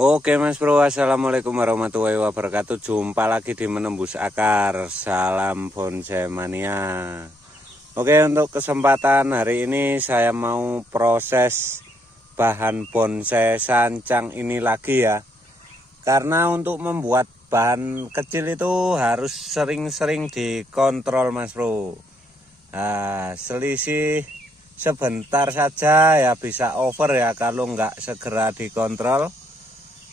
Oke Mas Bro, assalamualaikum warahmatullahi wabarakatuh. Jumpa lagi di Menembus Akar. Salam bonsai mania. Oke, untuk kesempatan hari ini saya mau proses bahan bonsai sancang ini lagi ya. Karena untuk membuat bahan kecil itu harus sering-sering dikontrol Mas Bro. Nah, selisih sebentar saja ya bisa over ya kalau nggak segera dikontrol.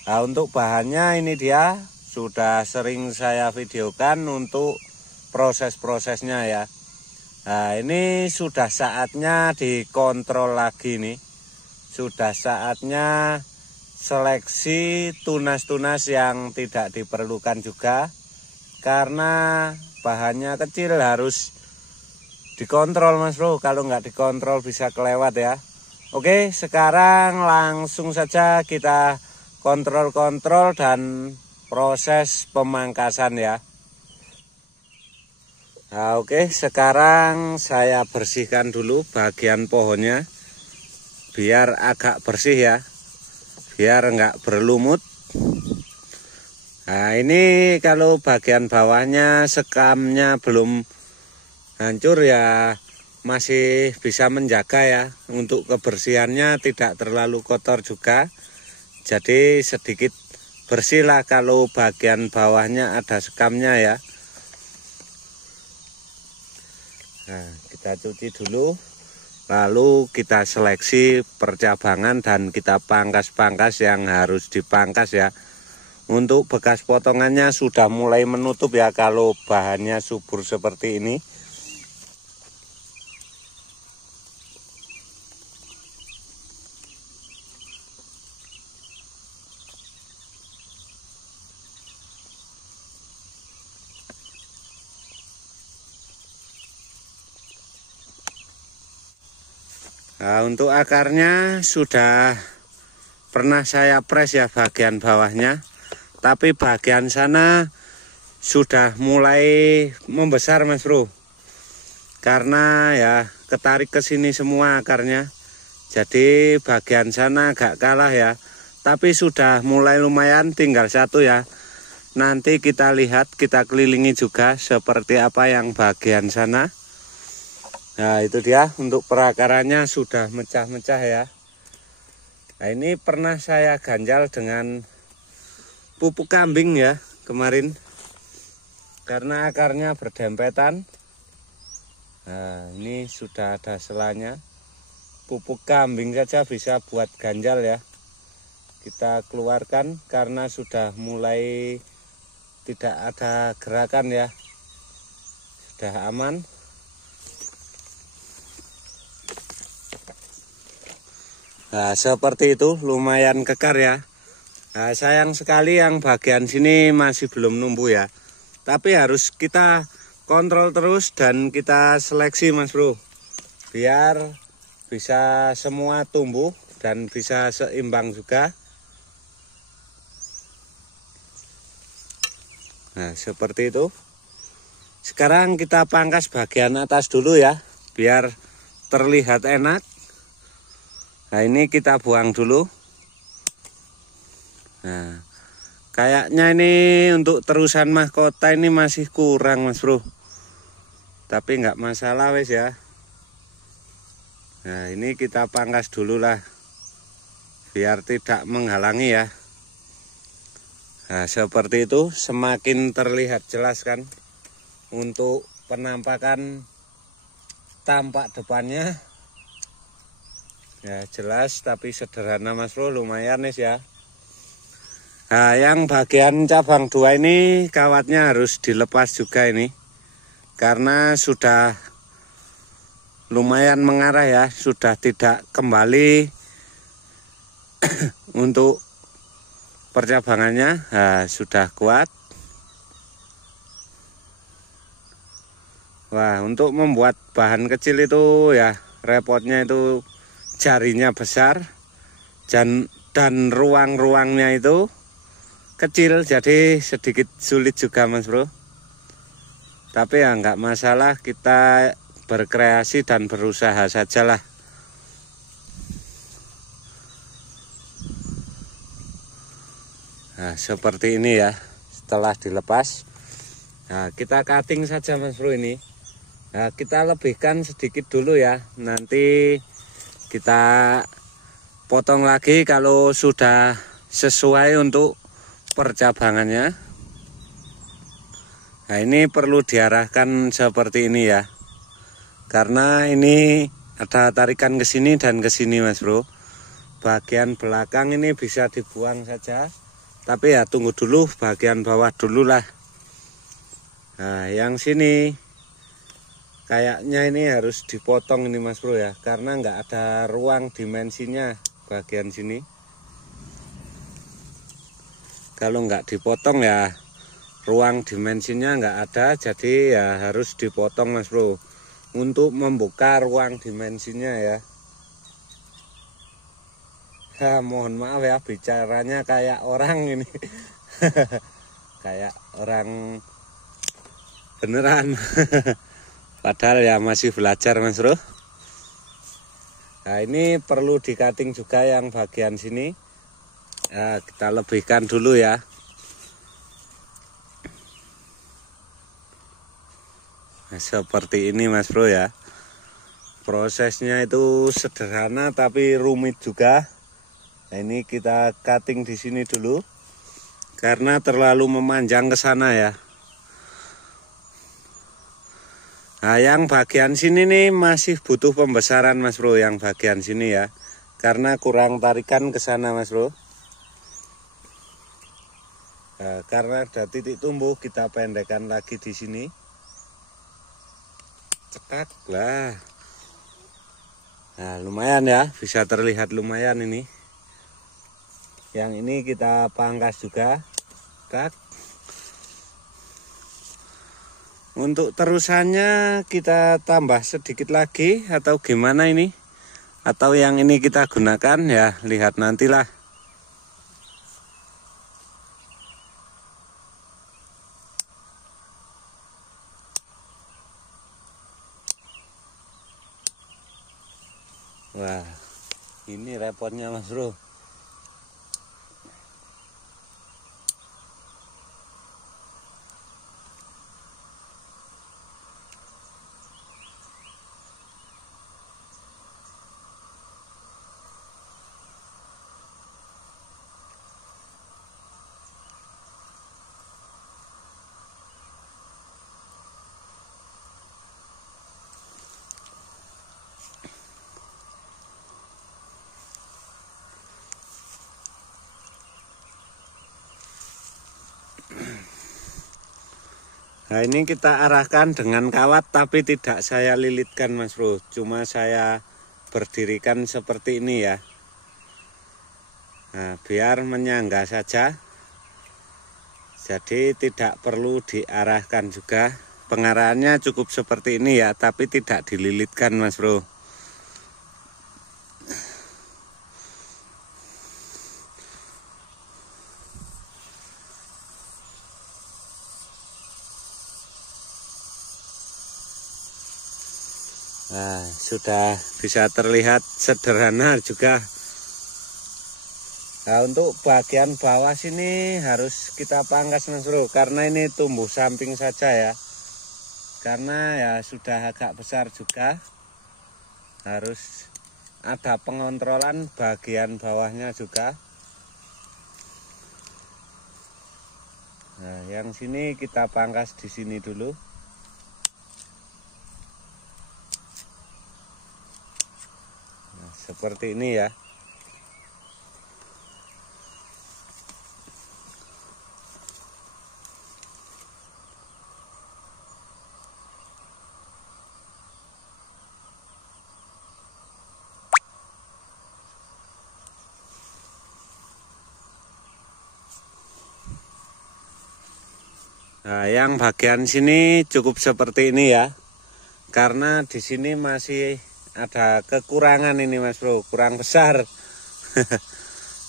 Nah, untuk bahannya ini dia sudah sering saya videokan untuk proses-prosesnya ya. Nah, ini sudah saatnya dikontrol lagi nih. Sudah saatnya seleksi tunas-tunas yang tidak diperlukan juga. Karena bahannya kecil harus dikontrol Mas Bro. Kalau nggak dikontrol bisa kelewat ya. Oke, sekarang langsung saja kita kontrol dan proses pemangkasan ya. Nah, oke, sekarang saya bersihkan dulu bagian pohonnya biar agak bersih ya, biar enggak berlumut. Nah, ini kalau bagian bawahnya sekamnya belum hancur ya, masih bisa menjaga ya. Untuk kebersihannya tidak terlalu kotor juga. Jadi sedikit bersih lah kalau bagian bawahnya ada sekamnya ya. Nah, kita cuci dulu. Lalu kita seleksi percabangan dan kita pangkas-pangkas yang harus dipangkas ya. Untuk bekas potongannya sudah mulai menutup ya kalau bahannya subur seperti ini. Nah, untuk akarnya sudah pernah saya press ya bagian bawahnya, tapi bagian sana sudah mulai membesar Mas Bro, karena ya ketarik ke sini semua akarnya. Jadi bagian sana agak kalah ya, tapi sudah mulai lumayan, tinggal satu ya. Nanti kita lihat, kita kelilingi juga seperti apa yang bagian sana. Nah, itu dia untuk perakarannya sudah mecah-mecah ya. Nah, ini pernah saya ganjal dengan pupuk kambing ya kemarin, karena akarnya berdempetan. Nah, ini sudah ada selanya. Pupuk kambing saja bisa buat ganjal ya. Kita keluarkan karena sudah mulai tidak ada gerakan ya. Sudah aman. Nah, seperti itu, lumayan kekar ya. Nah, sayang sekali yang bagian sini masih belum numbuh ya. Tapi harus kita kontrol terus dan kita seleksi Mas Bro, biar bisa semua tumbuh dan bisa seimbang juga. Nah, seperti itu. Sekarang kita pangkas bagian atas dulu ya, biar terlihat enak. Nah, ini kita buang dulu. Nah, kayaknya ini untuk terusan mahkota ini masih kurang Mas Bro. Tapi nggak masalah wes ya. Nah, ini kita pangkas dulu lah, biar tidak menghalangi ya. Nah, seperti itu, semakin terlihat jelas kan. Untuk penampakan tampak depannya ya jelas, tapi sederhana Mas Bro, lumayan ya. Nah, yang bagian cabang 2 ini kawatnya harus dilepas juga ini, karena sudah lumayan mengarah ya, sudah tidak kembali untuk percabangannya. Nah, sudah kuat. Wah, untuk membuat bahan kecil itu ya repotnya itu jarinya besar dan ruang-ruangnya itu kecil, jadi sedikit sulit juga Mas Bro. Tapi ya nggak masalah, kita berkreasi dan berusaha sajalah. Nah, seperti ini ya. Setelah dilepas, nah kita cutting saja Mas Bro ini. Nah, kita lebihkan sedikit dulu ya. Nanti kita potong lagi kalau sudah sesuai untuk percabangannya. Nah, ini perlu diarahkan seperti ini ya. Karena ini ada tarikan ke sini dan ke sini Mas Bro. Bagian belakang ini bisa dibuang saja. Tapi ya tunggu dulu bagian bawah dulu lah. Nah, yang sini kayaknya ini harus dipotong ini Mas Bro ya. Karena nggak ada ruang dimensinya bagian sini. Kalau nggak dipotong ya ruang dimensinya nggak ada. Jadi ya harus dipotong Mas Bro. Untuk membuka ruang dimensinya ya. Mohon maaf ya bicaranya kayak orang ini. Kayak orang beneran. Padahal ya masih belajar Mas Bro. Nah, ini perlu di cutting juga yang bagian sini. Nah, kita lebihkan dulu ya. Nah, seperti ini Mas Bro ya. Prosesnya itu sederhana tapi rumit juga. Nah, ini kita cutting di sini dulu karena terlalu memanjang ke sana ya. Nah, yang bagian sini nih masih butuh pembesaran Mas Bro, yang bagian sini ya. Karena kurang tarikan ke sana Mas Bro. Nah, karena ada titik tumbuh kita pendekkan lagi di sini. Cekak lah. Nah, lumayan ya, bisa terlihat lumayan ini. Yang ini kita pangkas juga. Tak. Untuk terusannya kita tambah sedikit lagi atau gimana ini? Atau yang ini kita gunakan ya, lihat nantilah. Wah, ini repotnya Mas Bro. Nah, ini kita arahkan dengan kawat tapi tidak saya lilitkan Mas Bro. Cuma saya berdirikan seperti ini ya. Nah, biar menyangga saja. Jadi tidak perlu diarahkan juga. Pengarahannya cukup seperti ini ya, tapi tidak dililitkan Mas Bro. Nah, sudah bisa terlihat sederhana juga. Nah, untuk bagian bawah sini harus kita pangkas Mas Bro, karena ini tumbuh samping saja ya. Karena ya sudah agak besar juga. Harus ada pengontrolan bagian bawahnya juga. Nah, yang sini kita pangkas di sini dulu. Seperti ini ya. Nah, yang bagian sini cukup seperti ini ya. Karena di sini masih ada kekurangan ini Mas Bro, kurang besar.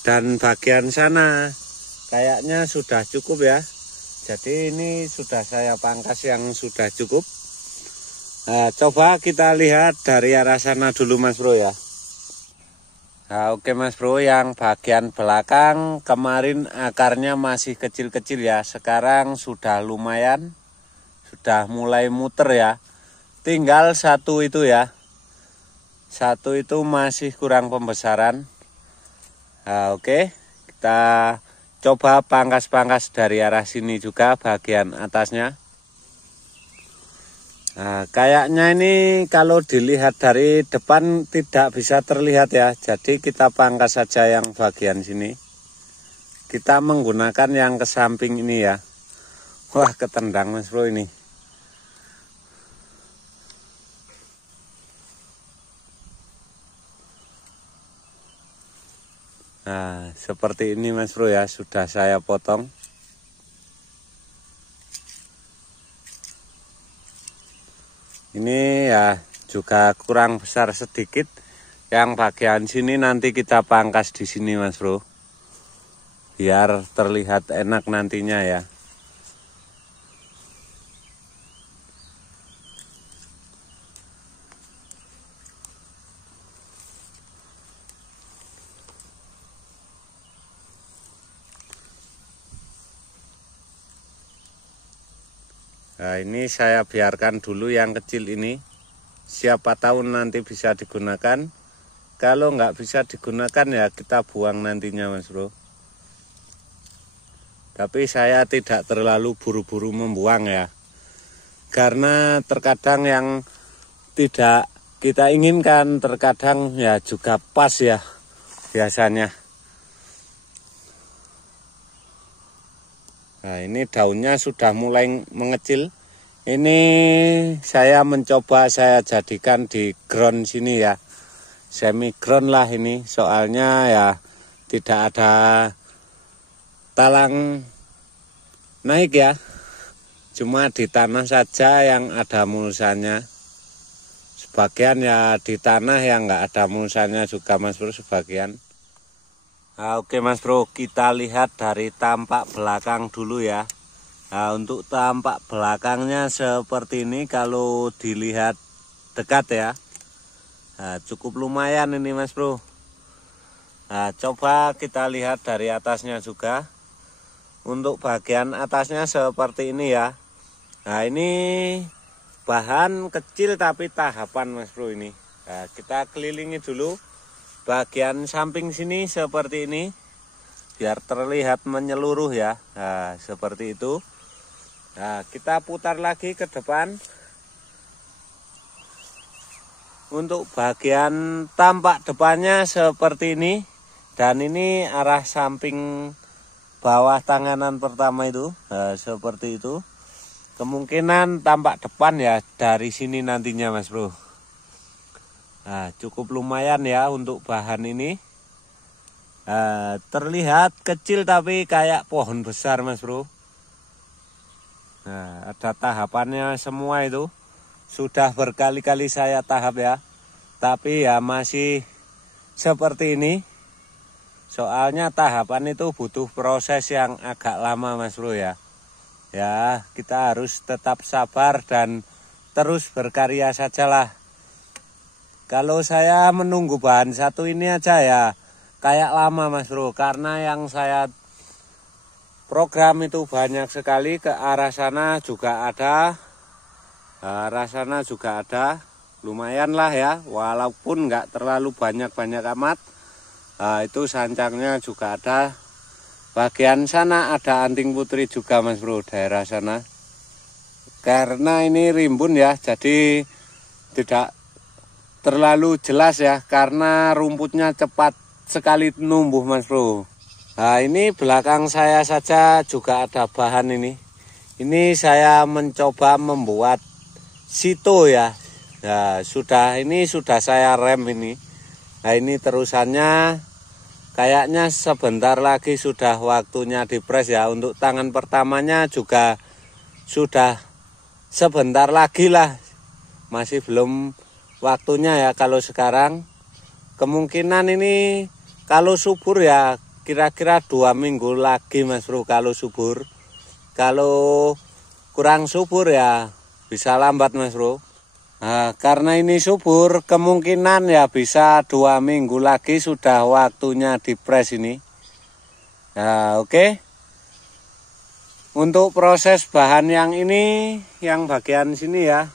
Dan bagian sana kayaknya sudah cukup ya. Jadi ini sudah saya pangkas yang sudah cukup. Nah, coba kita lihat dari arah sana dulu Mas Bro ya. Nah, oke Mas Bro, yang bagian belakang kemarin akarnya masih kecil-kecil ya. Sekarang sudah lumayan, sudah mulai muter ya. Tinggal satu itu ya. Satu itu masih kurang pembesaran. Nah, oke, kita coba pangkas-pangkas dari arah sini juga bagian atasnya. Nah, kayaknya ini kalau dilihat dari depan tidak bisa terlihat ya. Jadi kita pangkas saja yang bagian sini. Kita menggunakan yang ke samping ini ya. Wah, ketendang Mas Bro ini. Nah, seperti ini Mas Bro ya, sudah saya potong. Ini ya juga kurang besar sedikit. Yang bagian sini nanti kita pangkas di sini Mas Bro. Biar terlihat enak nantinya ya. Nah, ini saya biarkan dulu yang kecil ini. Siapa tahu nanti bisa digunakan. Kalau nggak bisa digunakan ya kita buang nantinya Mas Bro. Tapi saya tidak terlalu buru-buru membuang ya. Karena terkadang yang tidak kita inginkan terkadang ya juga pas ya biasanya. Nah, ini daunnya sudah mulai mengecil. Ini saya mencoba saya jadikan di ground sini ya. Semi ground lah ini. Soalnya ya tidak ada talang naik ya. Cuma di tanah saja yang ada mulsanya. Sebagian ya di tanah yang nggak ada mulsanya juga Mas Bro sebagian. Nah, oke Mas Bro, kita lihat dari tampak belakang dulu ya. Nah, untuk tampak belakangnya seperti ini kalau dilihat dekat ya. Nah, cukup lumayan ini Mas Bro. Nah, coba kita lihat dari atasnya juga. Untuk bagian atasnya seperti ini ya. Nah, ini bahan kecil tapi tahapan Mas Bro ini. Nah, kita kelilingi dulu. Bagian samping sini seperti ini biar terlihat menyeluruh ya. Nah, seperti itu. Nah, kita putar lagi ke depan. Untuk bagian tampak depannya seperti ini. Dan ini arah samping bawah tanganan pertama itu. Nah, seperti itu. Kemungkinan tampak depan ya dari sini nantinya Mas Bro. Nah, cukup lumayan ya untuk bahan ini. Terlihat kecil tapi kayak pohon besar Mas Bro. Nah, ada tahapannya semua itu. Sudah berkali-kali saya tahap ya. Tapi ya masih seperti ini. Soalnya tahapan itu butuh proses yang agak lama Mas Bro ya. Ya, kita harus tetap sabar dan terus berkarya sajalah. Kalau saya menunggu bahan satu ini aja ya kayak lama Mas Bro. Karena yang saya program itu banyak sekali. Ke arah sana juga ada. Arah sana juga ada. Lumayan lah ya. Walaupun nggak terlalu banyak-banyak amat. Nah, itu sancangnya juga ada. Bagian sana ada anting putri juga Mas Bro. Daerah sana. Karena ini rimbun ya. Jadi tidak terlalu jelas ya karena rumputnya cepat sekali numbuh Mas Bro. Nah, ini belakang saya saja juga ada bahan ini. Ini saya mencoba membuat sito ya. Nah, ini sudah saya rem ini. Nah, ini terusannya kayaknya sebentar lagi sudah waktunya dipres ya. Untuk tangan pertamanya juga sudah sebentar lagi lah. Masih belum waktunya ya kalau sekarang. Kemungkinan ini kalau subur ya kira-kira 2 minggu lagi Mas Bro kalau subur. Kalau kurang subur ya bisa lambat Mas Bro. Nah, karena ini subur, kemungkinan ya bisa 2 minggu lagi sudah waktunya dipres ini. Nah, oke. Untuk proses bahan yang ini, yang bagian sini ya,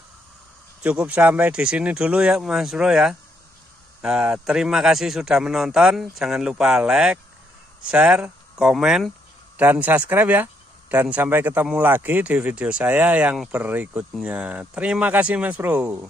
cukup sampai di sini dulu ya Mas Bro ya. Nah, terima kasih sudah menonton. Jangan lupa like, share, komen, dan subscribe ya. Dan sampai ketemu lagi di video saya yang berikutnya. Terima kasih Mas Bro.